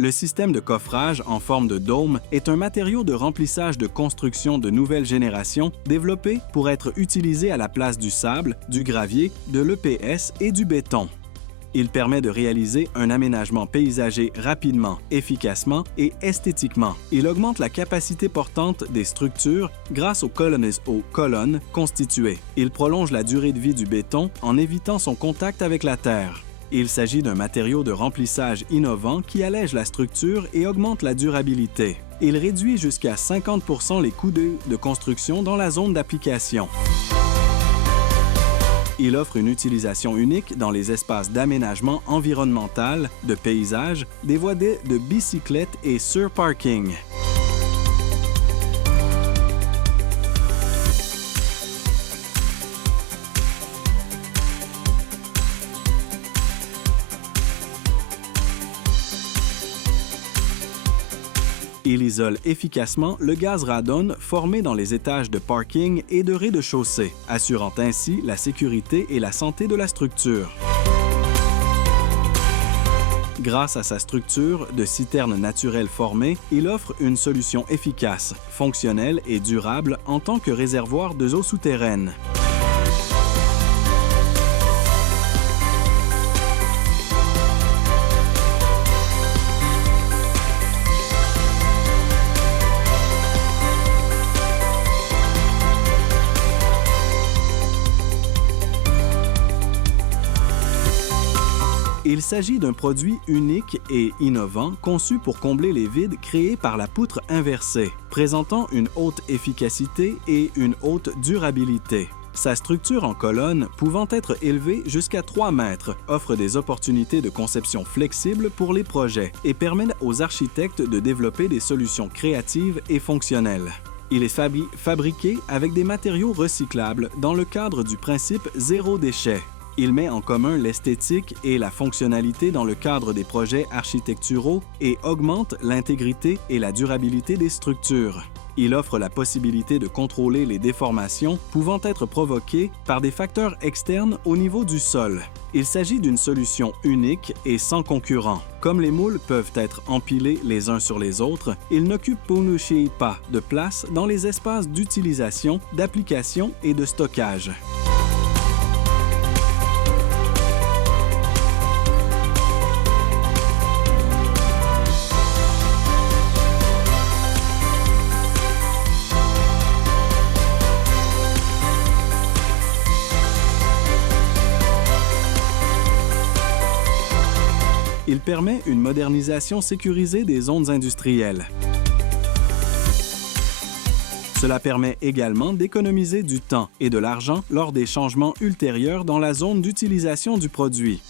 Le système de coffrage en forme de dôme est un matériau de remplissage de construction de nouvelle génération développé pour être utilisé à la place du sable, du gravier, de l'EPS et du béton. Il permet de réaliser un aménagement paysager rapidement, efficacement et esthétiquement. Il augmente la capacité portante des structures grâce aux colonnes constituées. Il prolonge la durée de vie du béton en évitant son contact avec la terre. Il s'agit d'un matériau de remplissage innovant qui allège la structure et augmente la durabilité. Il réduit jusqu'à 50% les coûts de construction dans la zone d'application. Il offre une utilisation unique dans les espaces d'aménagement environnemental, de paysage, des voies de bicyclettes et sur parking. Il isole efficacement le gaz radon formé dans les étages de parking et de rez-de-chaussée, assurant ainsi la sécurité et la santé de la structure. Grâce à sa structure de citerne naturelle formée, il offre une solution efficace, fonctionnelle et durable en tant que réservoir d'eau souterraine. Il s'agit d'un produit unique et innovant conçu pour combler les vides créés par la poutre inversée, présentant une haute efficacité et une haute durabilité. Sa structure en colonne, pouvant être élevée jusqu'à 3 mètres, offre des opportunités de conception flexibles pour les projets et permet aux architectes de développer des solutions créatives et fonctionnelles. Il est fabriqué avec des matériaux recyclables dans le cadre du principe zéro déchet. Il met en commun l'esthétique et la fonctionnalité dans le cadre des projets architecturaux et augmente l'intégrité et la durabilité des structures. Il offre la possibilité de contrôler les déformations pouvant être provoquées par des facteurs externes au niveau du sol. Il s'agit d'une solution unique et sans concurrent. Comme les moules peuvent être empilés les uns sur les autres, ils n'occupent pas de place dans les espaces d'utilisation, d'application et de stockage. Il permet une modernisation sécurisée des zones industrielles. Cela permet également d'économiser du temps et de l'argent lors des changements ultérieurs dans la zone d'utilisation du produit.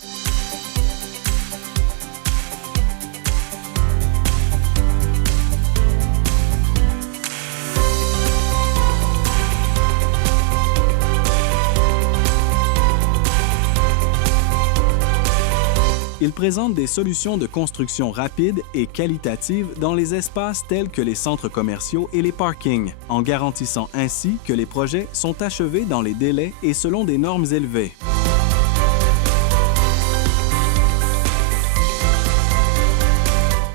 Il présente des solutions de construction rapides et qualitatives dans les espaces tels que les centres commerciaux et les parkings, en garantissant ainsi que les projets sont achevés dans les délais et selon des normes élevées.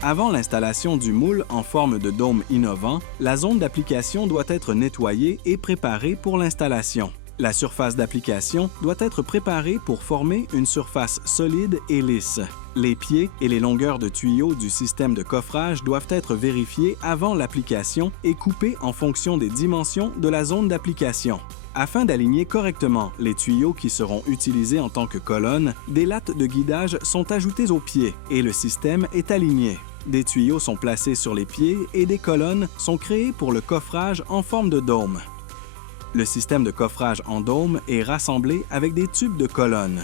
Avant l'installation du moule en forme de dôme innovant, la zone d'application doit être nettoyée et préparée pour l'installation. La surface d'application doit être préparée pour former une surface solide et lisse. Les pieds et les longueurs de tuyaux du système de coffrage doivent être vérifiés avant l'application et coupés en fonction des dimensions de la zone d'application. Afin d'aligner correctement les tuyaux qui seront utilisés en tant que colonnes, des lattes de guidage sont ajoutées aux pieds et le système est aligné. Des tuyaux sont placés sur les pieds et des colonnes sont créées pour le coffrage en forme de dôme. Le système de coffrage en dôme est rassemblé avec des tubes de colonnes.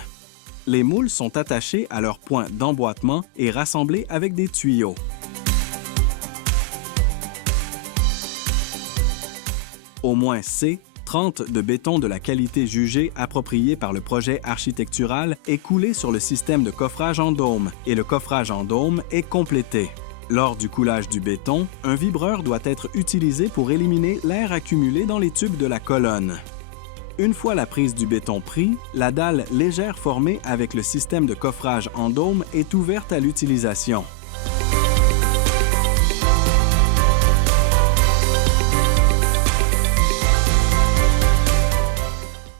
Les moules sont attachés à leur point d'emboîtement et rassemblés avec des tuyaux. Au moins C, 30 de béton de la qualité jugée appropriée par le projet architectural est coulé sur le système de coffrage en dôme et le coffrage en dôme est complété. Lors du coulage du béton, un vibreur doit être utilisé pour éliminer l'air accumulé dans les tubes de la colonne. Une fois la prise du béton pris, la dalle légère formée avec le système de coffrage en dôme est ouverte à l'utilisation.